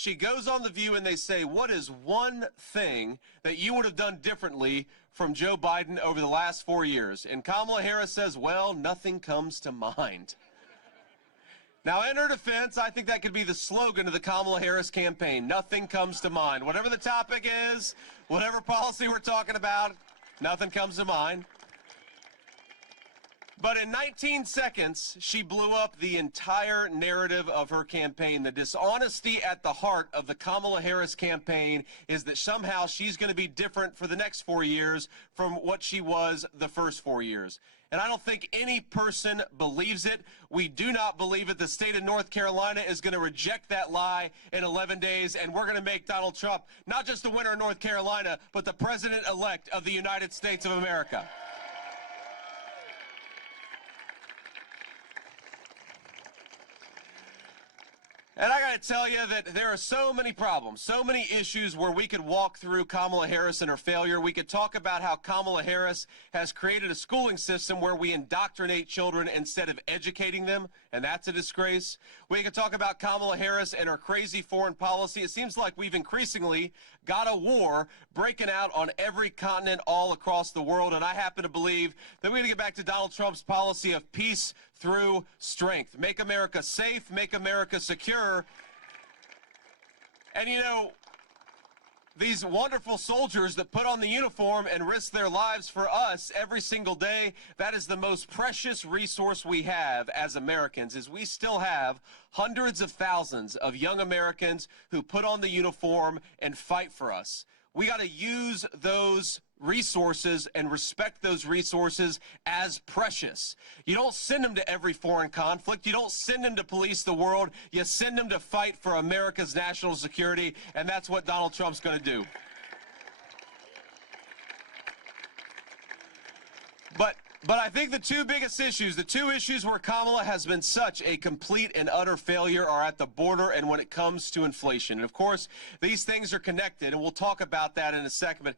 she goes on The View and they say, what is one thing that you would have done differently from Joe Biden over the last 4 years? And Kamala Harris says, well, nothing comes to mind. Now, in her defense, I think that could be the slogan of the Kamala Harris campaign. Nothing comes to mind. Whatever the topic is, whatever policy we're talking about, nothing comes to mind. But in 19 seconds, she blew up the entire narrative of her campaign. The dishonesty at the heart of the Kamala Harris campaign is that somehow she's going to be different for the next 4 years from what she was the first 4 years. And I don't think any person believes it. We do not believe it. The state of North Carolina is going to reject that lie in 11 days, and we're going to make Donald Trump not just the winner of North Carolina, but the president-elect of the United States of America. And I got to tell you that there are so many problems, so many issues where we could walk through Kamala Harris and her failure. We could talk about how Kamala Harris has created a schooling system where we indoctrinate children instead of educating them, and that's a disgrace. We could talk about Kamala Harris and her crazy foreign policy. It seems like we've increasingly got a war breaking out on every continent all across the world, and I happen to believe that we're going to get back to Donald Trump's policy of peace through strength. Make America safe, make America secure. And you know, these wonderful soldiers that put on the uniform and risk their lives for us every single day, that is the most precious resource we have as Americans, is we still have hundreds of thousands of young Americans who put on the uniform and fight for us. We got to use those resources and respect those resources as precious. You don't send them to every foreign conflict. You don't send them to police the world. You send them to fight for America's national security, and that's what Donald Trump's going to do. But I think the two biggest issues, the two issues where Kamala has been such a complete and utter failure, are at the border and when it comes to inflation. And of course, these things are connected, and we'll talk about that in a second. But